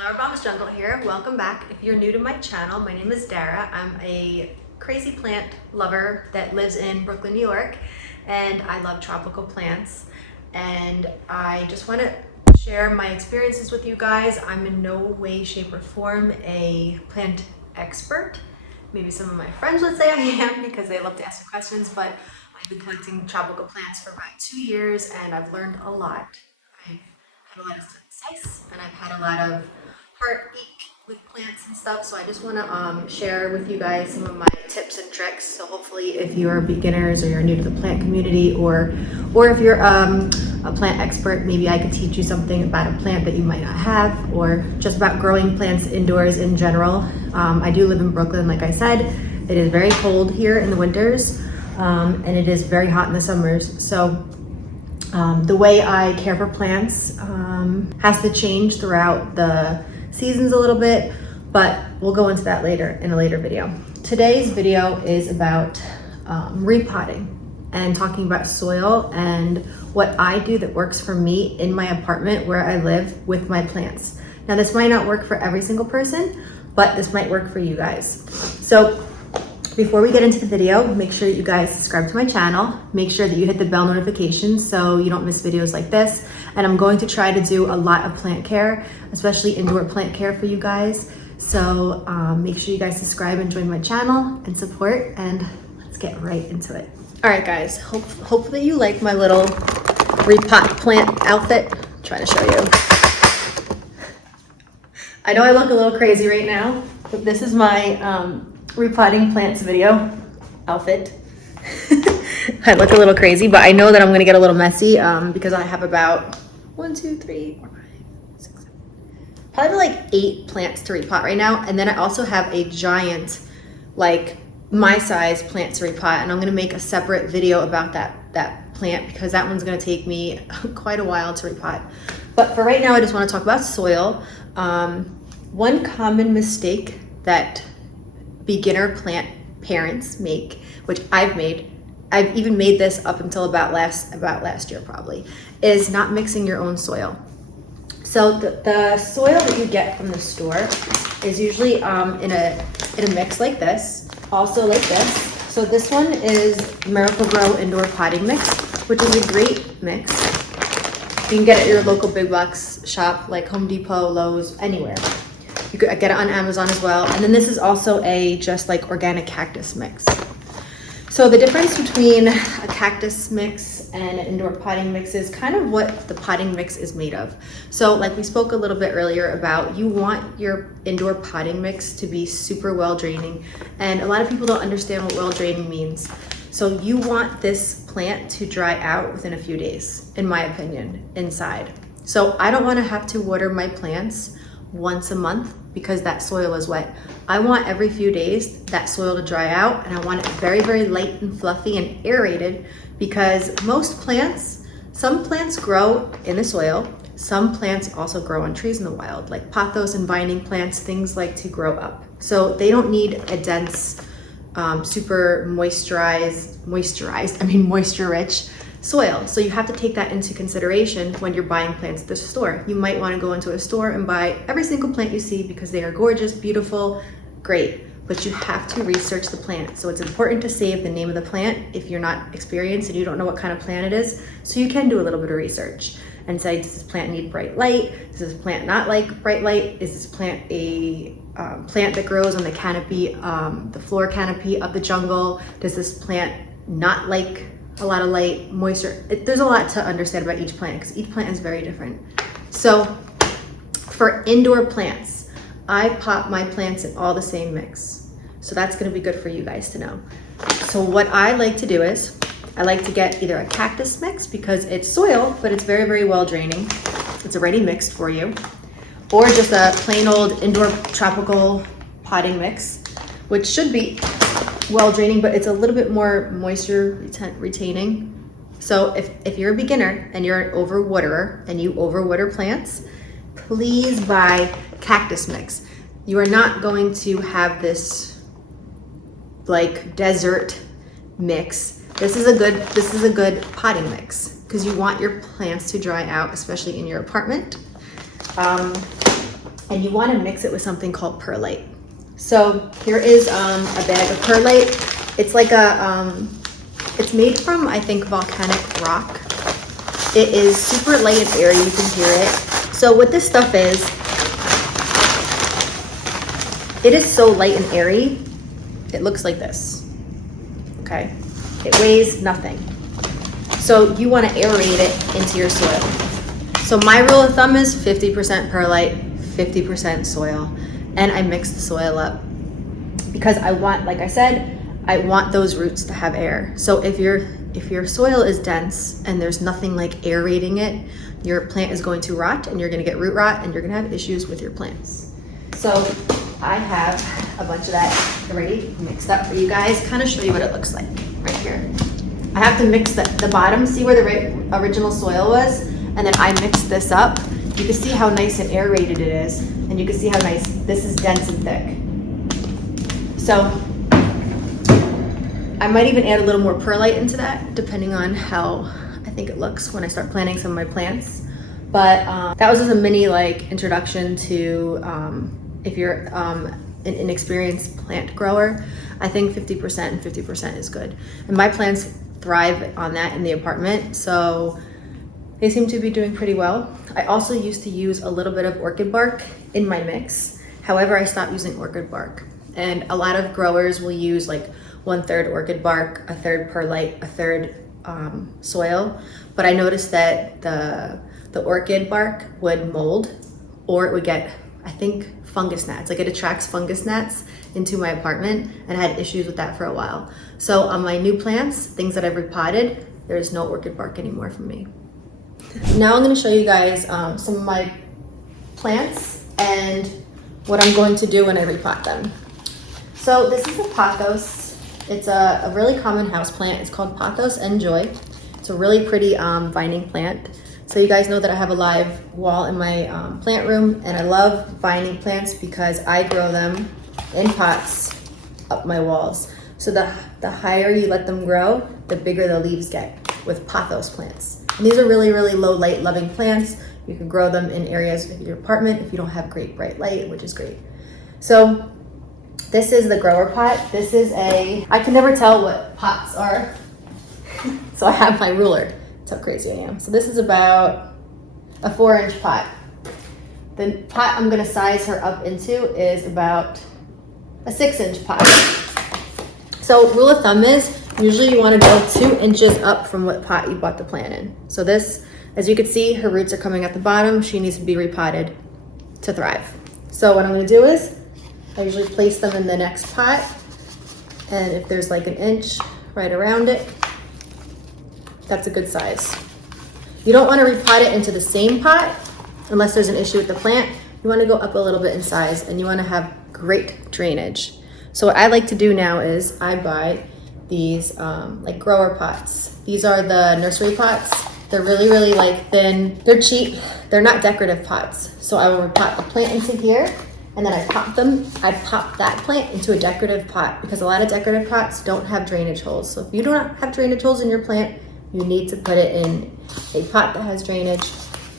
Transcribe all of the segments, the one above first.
Flower Bombs Jungle here. Welcome back. If you're new to my channel, my name is Dara. I'm a crazy plant lover that lives in Brooklyn, New York, and I love tropical plants. And I just want to share my experiences with you guys. I'm in no way, shape, or form a plant expert. Maybe some of my friends would say I am because they love to ask me questions, but I've been collecting tropical plants for about 2 years and I've learned a lot. I've had a lot of success and I've had a lot of heartache with plants and stuff, so I just want to share with you guys some of my tips and tricks. So hopefully if you're beginners or you're new to the plant community, or if you're a plant expert, maybe I could teach you something about a plant that you might not have, or just about growing plants indoors in general. I do live in Brooklyn, like I said. It is very cold here in the winters, and it is very hot in the summers. So the way I care for plants has to change throughout the seasons a little bit, but we'll go into that later in a later video. Today's video is about repotting and talking about soil and what I do that works for me in my apartment where I live with my plants. Now this might not work for every single person, but this might work for you guys. So before we get into the video, make sure you guys subscribe to my channel. Make sure that you hit the bell notifications so you don't miss videos like this. And I'm going to try to do a lot of plant care, especially indoor plant care for you guys. So make sure you guys subscribe and join my channel and support, and let's get right into it. All right, guys, hopefully you like my little repot plant outfit. I'm trying to show you. I know I look a little crazy right now, but this is my repotting plants video outfit. I look a little crazy, but I know that I'm gonna get a little messy because I have about 1, 2, 3, 4, 5, 6, 7, probably like 8 plants to repot right now. And then I also have a giant, like my size plant to repot, and I'm gonna make a separate video about that plant because that one's gonna take me quite a while to repot. But for right now, I just wanna talk about soil. One common mistake that beginner plant parents make, which I've even made this up until about last year probably, is not mixing your own soil. So the soil that you get from the store is usually in a mix like this, also like this. So this one is Miracle-Gro Indoor Potting Mix, which is a great mix. You can get it at your local big box shop like Home Depot, Lowe's, anywhere. You could get it on Amazon as well. And then this is also a just like organic cactus mix. So the difference between a cactus mix and an indoor potting mix is kind of what the potting mix is made of. So like we spoke a little bit earlier about, you want your indoor potting mix to be super well draining. And a lot of people don't understand what well draining means. So you want this plant to dry out within a few days, in my opinion, inside. So I don't want to have to water my plants once a month because that soil is wet. I want every few days that soil to dry out, and I want it very, very light and fluffy and aerated, because most plants, some plants grow in the soil, some plants also grow on trees in the wild, like pothos and vining plants, things like to grow up. So they don't need a dense, super moisture-rich soil. So you have to take that into consideration when you're buying plants at the store. You might want to go into a store and buy every single plant you see because they are gorgeous, beautiful, great, but you have to research the plant. So it's important to save the name of the plant if you're not experienced and you don't know what kind of plant it is. So you can do a little bit of research and say, does this plant need bright light? Does this plant not like bright light? Is this plant a plant that grows on the canopy, the floor canopy of the jungle? Does this plant not like a lot of light, moisture? There's a lot to understand about each plant because each plant is very different. So for indoor plants, I pot my plants in all the same mix. So that's gonna be good for you guys to know. So what I like to do is, I like to get either a cactus mix because it's soil, but it's very, very well draining. It's already mixed for you. Or just a plain old indoor tropical potting mix, which should be well draining, but it's a little bit more moisture retaining. So if you're a beginner and you're an overwaterer and you overwater plants, please buy cactus mix. You are not going to have this like desert mix. This is a good potting mix because you want your plants to dry out, especially in your apartment. and you want to mix it with something called perlite. So here is a bag of perlite. It's like it's made from, I think, volcanic rock. It is super light and airy, you can hear it. So what this stuff is, it is so light and airy, it looks like this, okay? It weighs nothing. So you want to aerate it into your soil. So my rule of thumb is 50% perlite, 50% soil, and I mix the soil up because I want, like I said, I want those roots to have air. So if your soil is dense and there's nothing like aerating it, your plant is going to rot and you're going to get root rot and you're going to have issues with your plants. So I have a bunch of that already mixed up for you guys, kind of show you what it looks like right here. I have to mix the bottom, see where the original soil was, and then I mix this up. You can see how nice and aerated it is, and you can see how nice, this is dense and thick. So I might even add a little more perlite into that, depending on how I think it looks when I start planting some of my plants. But that was just a mini like introduction to if you're an inexperienced plant grower, I think 50% and 50% is good. And my plants thrive on that in the apartment, so they seem to be doing pretty well. I also used to use a little bit of orchid bark in my mix. However, I stopped using orchid bark. And a lot of growers will use like 1/3 orchid bark, 1/3 perlite, 1/3 soil. But I noticed that the orchid bark would mold, or it would get, I think, fungus gnats. Like it attracts fungus gnats into my apartment, and I had issues with that for a while. So on my new plants, things that I've repotted, there's no orchid bark anymore for me. Now I'm going to show you guys some of my plants and what I'm going to do when I repot them. So this is a pothos. It's a really common house plant. It's called Pothos Enjoy. It's a really pretty vining plant. So you guys know that I have a live wall in my plant room, and I love vining plants because I grow them in pots up my walls. So the higher you let them grow, the bigger the leaves get with pothos plants. And these are really, really low light loving plants. You can grow them in areas of your apartment if you don't have great bright light, which is great. So this is the grower pot. This is I can never tell what pots are. So I have my ruler. That's how crazy I am. So this is about a 4-inch pot. The pot I'm gonna size her up into is about a 6-inch pot. So rule of thumb is, usually you wanna go 2 inches up from what pot you bought the plant in. So this, as you can see, her roots are coming at the bottom. She needs to be repotted to thrive. So what I'm gonna do is, I usually place them in the next pot, and if there's like an inch right around it, that's a good size. You don't want to repot it into the same pot unless there's an issue with the plant. You want to go up a little bit in size, and you want to have great drainage. So what I like to do now is I buy these like grower pots. These are the nursery pots. They're really, really like thin. They're cheap. They're not decorative pots. So I will repot the plant into here, and then I pop that plant into a decorative pot, because a lot of decorative pots don't have drainage holes. So if you don't have drainage holes in your plant, you need to put it in a pot that has drainage.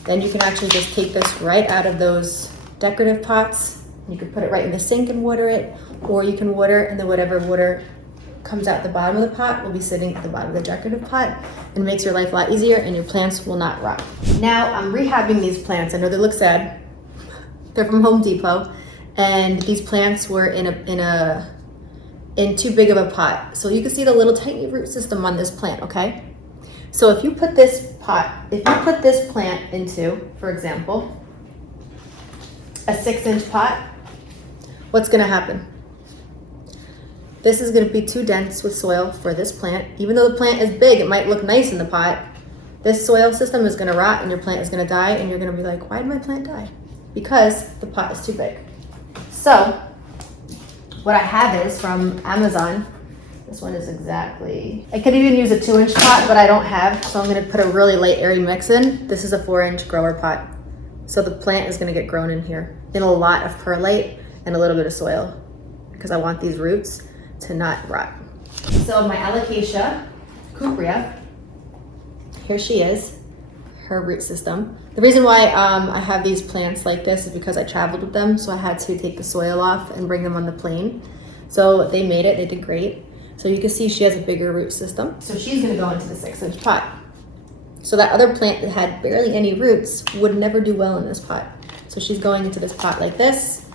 Then you can actually just take this right out of those decorative pots. You can put it right in the sink and water it, or you can water, and then whatever water comes out the bottom of the pot will be sitting at the bottom of the decorative pot, and makes your life a lot easier, and your plants will not rot. Now I'm rehabbing these plants. I know they look sad. They're from Home Depot, and these plants were in too big of a pot. So you can see the little tiny root system on this plant, okay? So if you put this plant into, for example, a 6-inch pot, what's gonna happen? This is gonna be too dense with soil for this plant. Even though the plant is big, it might look nice in the pot. This soil system is gonna rot, and your plant is gonna die, and you're gonna be like, why did my plant die? Because the pot is too big. So what I have is from Amazon. This one is exactly, I could even use a 2-inch pot, but I don't have, so I'm gonna put a really light airy mix in. This is a 4-inch grower pot. So the plant is gonna get grown in here in a lot of perlite and a little bit of soil, because I want these roots to not rot. So my alocasia cuprea, here she is. her root system. The reason why I have these plants like this is because I traveled with them, so I had to take the soil off and bring them on the plane. So they made it, they did great. So you can see she has a bigger root system. So she's gonna go into the 6-inch pot. So that other plant that had barely any roots would never do well in this pot. So she's going into this pot like this,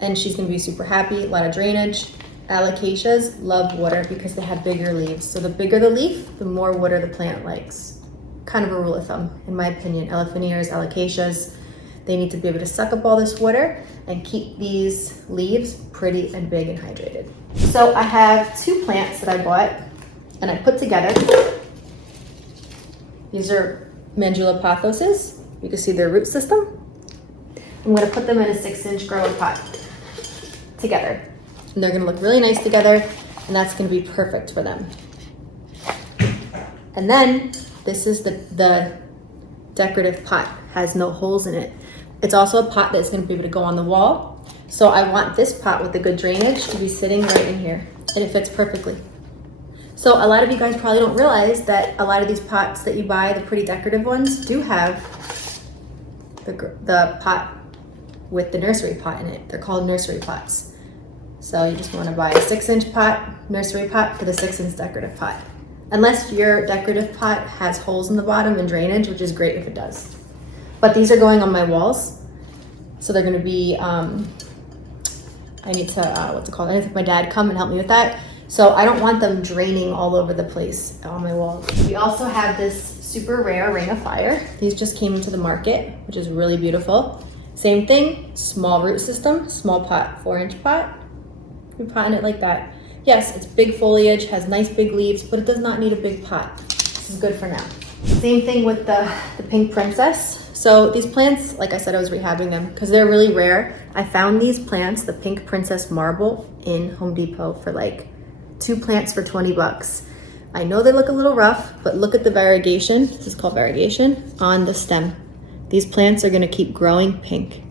and she's gonna be super happy, a lot of drainage. Alocasias love water because they have bigger leaves. So the bigger the leaf, the more water the plant likes. Kind of a rule of thumb, in my opinion. Elephantines, alocasias, they need to be able to suck up all this water and keep these leaves pretty and big and hydrated. So I have 2 plants that I bought and I put together. These are Mandula pothoses. You can see their root system. I'm gonna put them in a 6-inch growing pot together. And they're gonna look really nice together, and that's gonna be perfect for them. And then this is the decorative pot, has no holes in it. It's also a pot that's gonna be able to go on the wall. So I want this pot with the good drainage to be sitting right in here, and it fits perfectly. So a lot of you guys probably don't realize that a lot of these pots that you buy, the pretty decorative ones, do have the pot with the nursery pot in it. They're called nursery pots. So you just want to buy a 6-inch pot, nursery pot for the 6-inch decorative pot. Unless your decorative pot has holes in the bottom and drainage, which is great if it does. But these are going on my walls. So they're going to be, I need to, what's it called? I need to have my dad come and help me with that. So I don't want them draining all over the place on my walls. We also have this super rare Ring of Fire. These just came into the market, which is really beautiful. Same thing, small root system, small pot, 4-inch pot. You pot in it like that. Yes, it's big foliage, has nice big leaves, but it does not need a big pot. This is good for now. Same thing with the Pink Princess. So these plants, like I said, I was rehabbing them because they're really rare. I found these plants, the Pink Princess Marble, in Home Depot for like 2 plants for 20 bucks. I know they look a little rough, but look at the variegation. This is called variegation on the stem. These plants are gonna keep growing pink.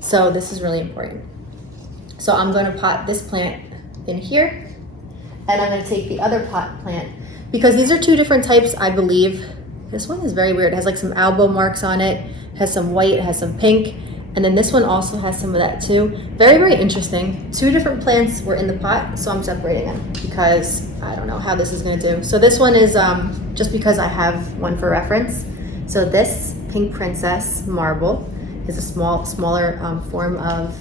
So this is really important. So I'm gonna pot this plant in here, and I'm gonna take the other pot plant, because these are 2 different types, I believe. This one is very weird. It has like some elbow marks on it, has some white, has some pink, and then this one also has some of that too. Very, very interesting. 2 different plants were in the pot, so I'm separating them because I don't know how this is gonna do. So this one is just because I have one for reference. So this Pink Princess Marble is a smaller form of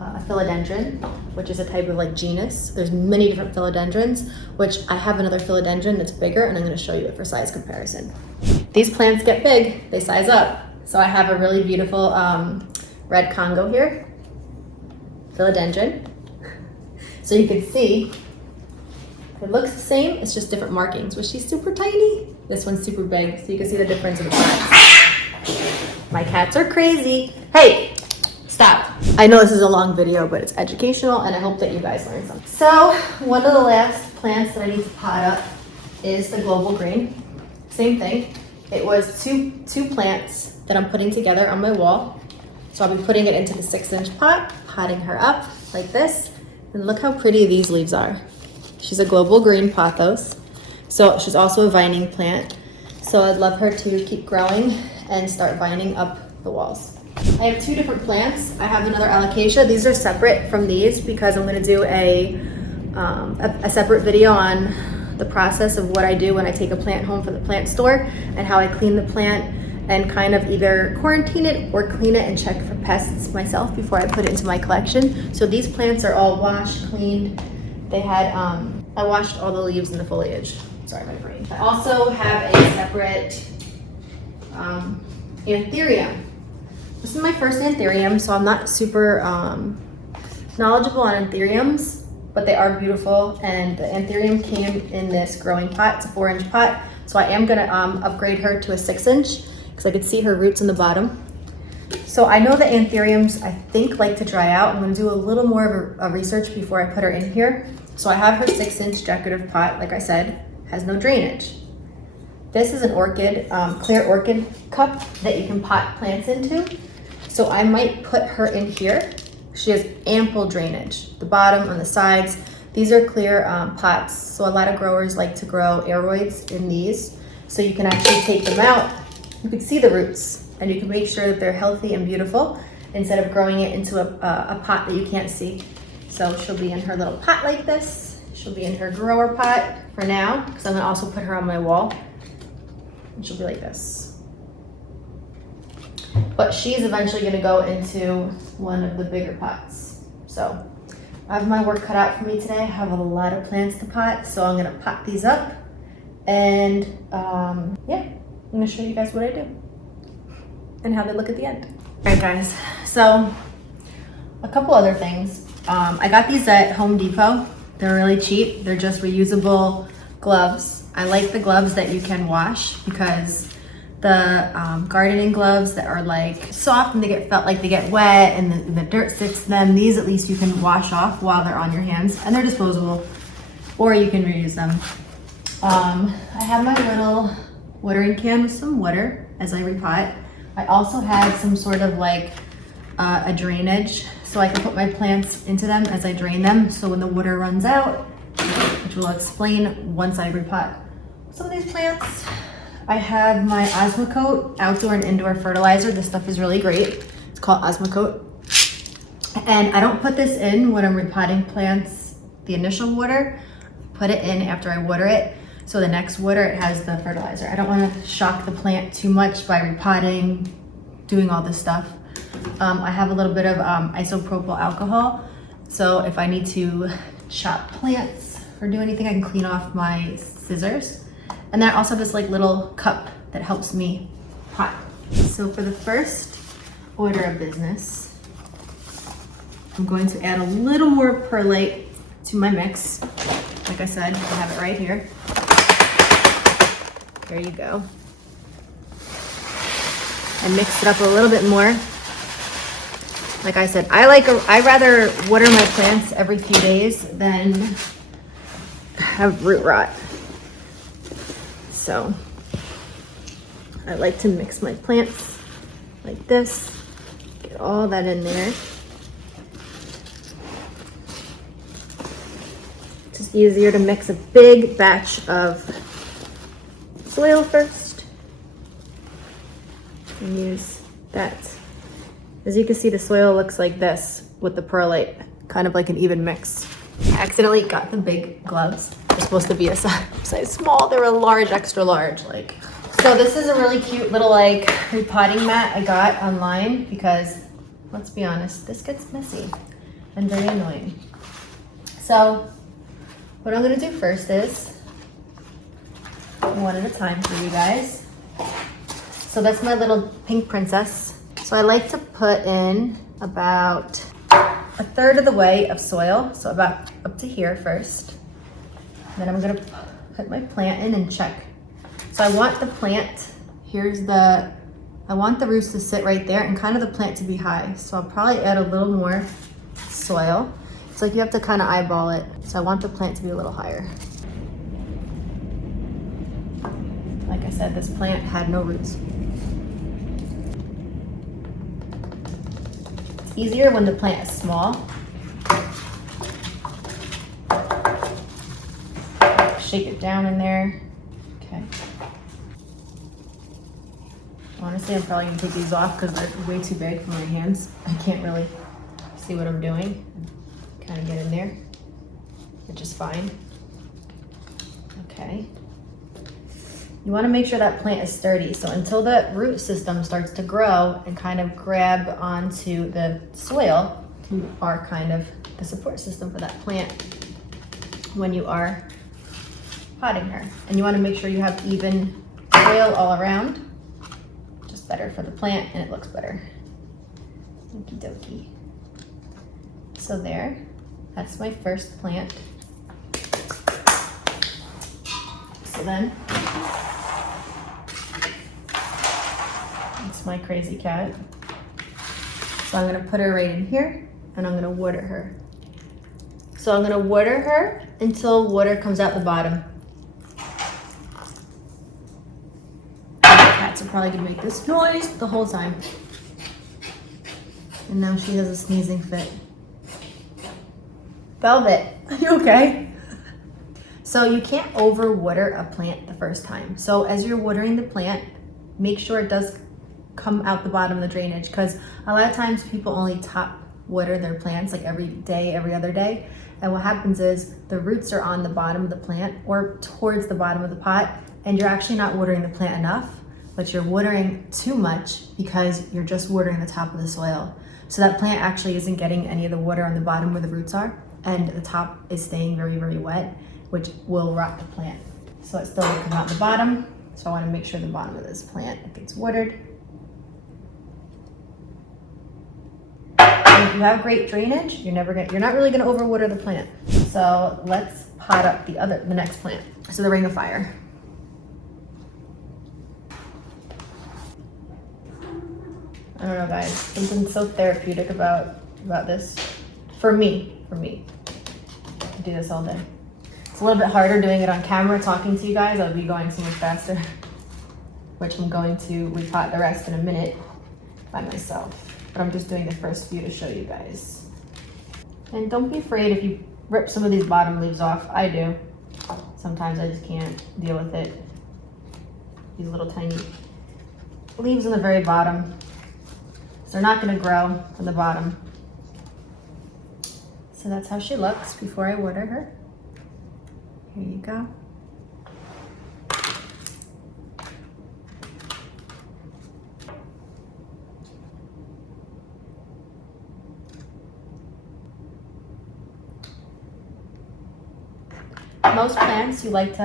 a philodendron, which is a type of like genus. There's many different philodendrons, which I have another philodendron that's bigger, and I'm gonna show you it for size comparison. These plants get big, they size up. So I have a really beautiful red Congo here, philodendron. So you can see, it looks the same, it's just different markings. But she's super tiny, this one's super big, so you can see the difference in the plants. My cats are crazy. Hey, stop. I know this is a long video, but it's educational, and I hope that you guys learned something. So one of the last plants that I need to pot up is the global green. Same thing. It was two plants that I'm putting together on my wall. So I'll be putting it into the 6-inch pot, potting her up like this. And look how pretty these leaves are. She's a global green pothos. So she's also a vining plant. So I'd love her to keep growing and start vining up the walls. I have 2 different plants. I have another alocasia. These are separate from these because I'm gonna do a separate video on the process of what I do when I take a plant home from the plant store and how I clean the plant and kind of either quarantine it or clean it and check for pests myself before I put it into my collection. So these plants are all washed, cleaned. They had, I washed all the leaves and the foliage. Sorry, my brain. I also have a separate Anthurium. This is my first Anthurium, so I'm not super knowledgeable on Anthuriums, but they are beautiful. And the Anthurium came in this growing pot. It's a 4-inch pot. So I am gonna upgrade her to a 6-inch because I could see her roots in the bottom. So I know the Anthuriums, I think, like to dry out. I'm gonna do a little more of a research before I put her in here. So I have her 6-inch decorative pot, like I said, has no drainage. This is an orchid, clear orchid cup that you can pot plants into. So I might put her in here. She has ample drainage, the bottom and the sides. These are clear pots. So a lot of growers like to grow aeroids in these. So you can actually take them out you can see the roots and you can make sure that they're healthy and beautiful instead of growing it into a pot that you can't see. So she'll be in her little pot like this. She'll be in her grower pot for now, because I'm gonna also put her on my wall. And she'll be like this. But she's eventually gonna go into one of the bigger pots. So I have my work cut out for me today. I have a lot of plants to pot, so I'm gonna pot these up. And yeah, I'm gonna show you guys what I do and how they look at the end. All right guys, so a couple other things. I got these at Home Depot. They're really cheap. They're just reusable gloves. I like the gloves that you can wash, because the gardening gloves that are like soft and felt like they get wet and the dirt sticks to them, these at least you can wash off while they're on your hands, and they're disposable, or you can reuse them. I have my little watering can with some water as I repot. I also had some sort of like a drainage, so I can put my plants into them as I drain them, so when the water runs out, which we'll explain once I repot some of these plants. I have my Osmocote outdoor and indoor fertilizer. This stuff is really great. It's called Osmocote. And I don't put this in when I'm repotting plants, the initial water. Put it in after I water it. So the next water, it has the fertilizer. I don't want to shock the plant too much by repotting, doing all this stuff. I have a little bit of isopropyl alcohol. So if I need to chop plants or do anything, I can clean off my scissors. And then I also have this like little cup that helps me pot. So for the first order of business, I'm going to add a little more perlite to my mix. Like I said, I have it right here. There you go. I mixed it up a little bit more. Like I said, I rather water my plants every few days than have root rot. So I like to mix my plants like this, get all that in there. It's just easier to mix a big batch of soil first and use that. As you can see, the soil looks like this with the perlite, kind of like an even mix. I accidentally got the big gloves. They're supposed to be a size small. They're a large, extra large. Like, so this is a really cute little like repotting mat I got online, because let's be honest, this gets messy and very annoying. So what I'm gonna do first is one at a time for you guys. So that's my little pink princess. So I like to put in about a third of the way of soil, so about up to here first. Then I'm gonna put my plant in and check. So I want the plant, I want the roots to sit right there and kind of the plant to be high. So I'll probably add a little more soil. It's like you have to kind of eyeball it. So I want the plant to be a little higher. Like I said, this plant had no roots. It's easier when the plant is small. Shake it down in there. Okay. Honestly, I'm probably gonna take these off because they're way too big for my hands. I can't really see what I'm doing. Kind of get in there, which is fine. Okay. You want to make sure that plant is sturdy. So until the root system starts to grow and kind of grab onto the soil, you are kind of the support system for that plant when you are potting her. And you want to make sure you have even soil all around. Just better for the plant and it looks better. Okie dokie. So there, that's my first plant. So then, it's my crazy cat. So I'm gonna put her right in here and I'm gonna water her. So I'm gonna water her until water comes out the bottom. The cats are probably gonna make this noise the whole time. And now she has a sneezing fit. Velvet, are you okay? So you can't over water a plant the first time. So as you're watering the plant, make sure it does come out the bottom of the drainage, because a lot of times people only top water their plants like every day, every other day. And what happens is the roots are on the bottom of the plant or towards the bottom of the pot, and you're actually not watering the plant enough, but you're watering too much because you're just watering the top of the soil. So that plant actually isn't getting any of the water on the bottom where the roots are, and the top is staying very, very wet, which will rot the plant. So it's still gonna come out the bottom. So I wanna make sure the bottom of this plant gets watered. And if you have great drainage, you're not really gonna overwater the plant. So let's pot up the next plant. So the ring of fire. I don't know, guys, something so therapeutic about this. For me, I do this all day. It's a little bit harder doing it on camera, talking to you guys. I'll be going so much faster, which I'm going to repot the rest in a minute by myself. But I'm just doing the first few to show you guys. And don't be afraid if you rip some of these bottom leaves off. I do. Sometimes I just can't deal with it. These little tiny leaves on the very bottom. So they're not gonna grow from the bottom. So that's how she looks before I water her. Here you go. Most plants you like to,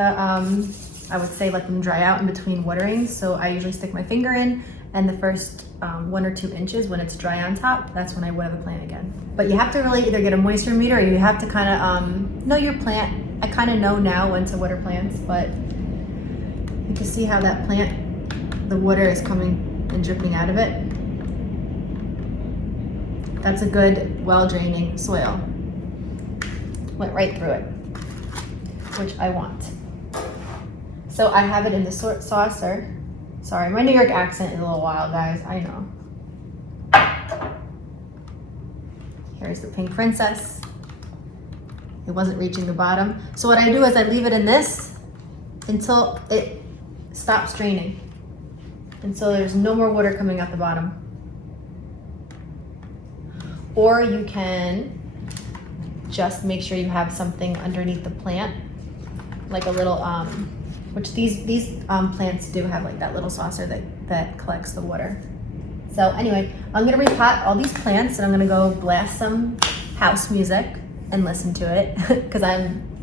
I would say let them dry out in between waterings. So I usually stick my finger in, and the first 1 or 2 inches when it's dry on top, that's when I water the plant again. But you have to really either get a moisture meter, or you have to kind of know your plant. I kind of know now when to water plants, but you can see how that plant, the water is coming and dripping out of it. That's a good, well-draining soil. Went right through it, which I want. So I have it in the saucer. Sorry, my New York accent is a little wild, guys, I know. Here's the pink princess. It wasn't reaching the bottom. So what I do is I leave it in this until it stops draining. And so there's no more water coming out the bottom. Or you can just make sure you have something underneath the plant, like a little, which these plants do have, like that little saucer that collects the water. So anyway, I'm gonna repot all these plants, and I'm gonna go blast some house music and listen to it, because I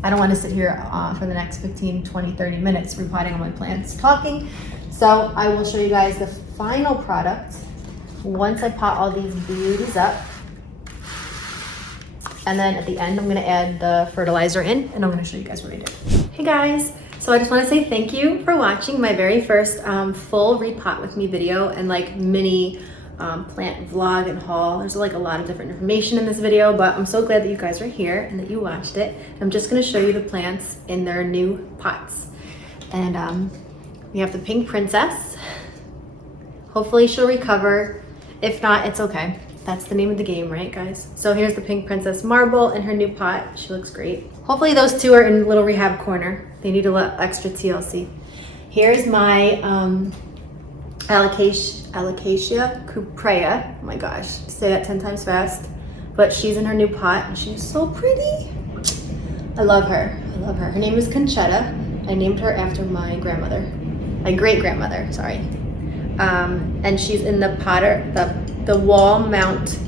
don't want to sit here for the next 15, 20, 30 minutes repotting all my plants talking. So I will show you guys the final product once I pot all these beauties up. And then at the end, I'm going to add the fertilizer in, and I'm going to show you guys what I did. Hey guys, so I just want to say thank you for watching my very first full repot with me video and like mini plant vlog and haul. There's like a lot of different information in this video, but I'm so glad that you guys are here and that you watched it. I'm just going to show you the plants in their new pots. And we have the pink princess. Hopefully she'll recover. If not, it's okay. That's the name of the game, right guys? So here's the pink princess marble in her new pot. She looks great. Hopefully those two are in a little rehab corner. They need a little extra TLC. Here's my Alocasia cuprea. Oh my gosh, say that 10 times fast. But she's in her new pot and she's so pretty. I love her, I love her. Her name is Conchetta. I named her after my grandmother, my great grandmother, sorry. And she's in the potter, the wall mount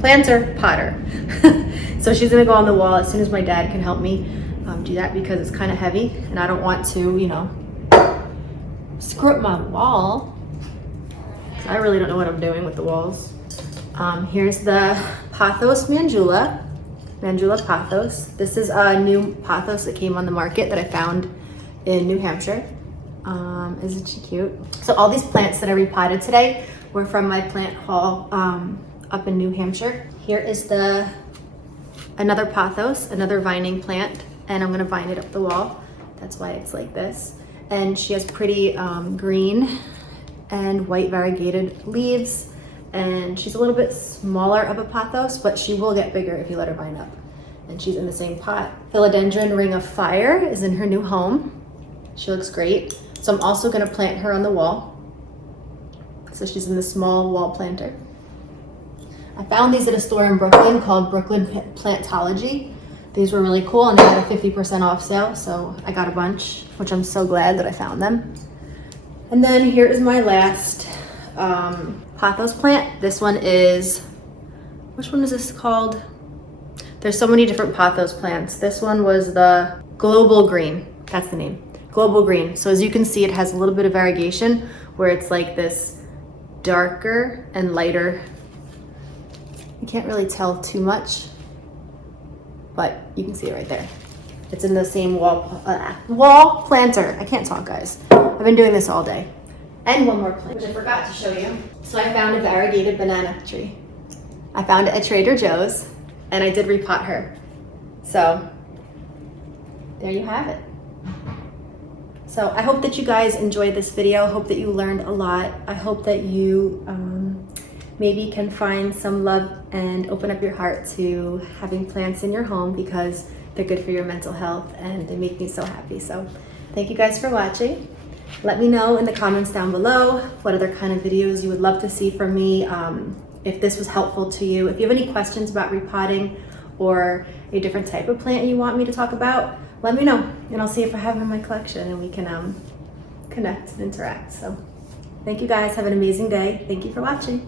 planter potter. So she's gonna go on the wall as soon as my dad can help me do that, because it's kind of heavy and I don't want to, you know, screw up my wall. I really don't know what I'm doing with the walls. Here's the Pothos Mandula Pothos. This is a new pothos that came on the market that I found in New Hampshire. Isn't she cute? So all these plants that I repotted today were from my plant haul up in New Hampshire. Here is another pothos, another vining plant, and I'm gonna vine it up the wall. That's why it's like this. And she has pretty green and white variegated leaves, and she's a little bit smaller of a pothos, but she will get bigger if you let her vine up. And she's in the same pot. Philodendron Ring of Fire is in her new home. She looks great. So I'm also gonna plant her on the wall. So she's in the small wall planter. I found these at a store in Brooklyn called Brooklyn Plantology. These were really cool and they had a 50% off sale, so I got a bunch, which I'm so glad that I found them. And then here is my last pothos plant. This one is, which one is this called? There's so many different pothos plants. This one was the Global Green, that's the name, Global Green. So as you can see, it has a little bit of variegation where it's like this darker and lighter. You can't really tell too much, but you can see it right there. It's in the same wall planter. I can't talk, guys. I've been doing this all day. And one more plant, which I forgot to show you. So I found a variegated banana tree. I found it at Trader Joe's, and I did repot her. So there you have it. So I hope that you guys enjoyed this video. I hope that you learned a lot. I hope that you maybe can find some love and open up your heart to having plants in your home, because they're good for your mental health and they make me so happy. So thank you guys for watching. Let me know in the comments down below what other kind of videos you would love to see from me, if this was helpful to you. If you have any questions about repotting or a different type of plant you want me to talk about, let me know and I'll see if I have them in my collection and we can connect and interact. So thank you guys, have an amazing day. Thank you for watching.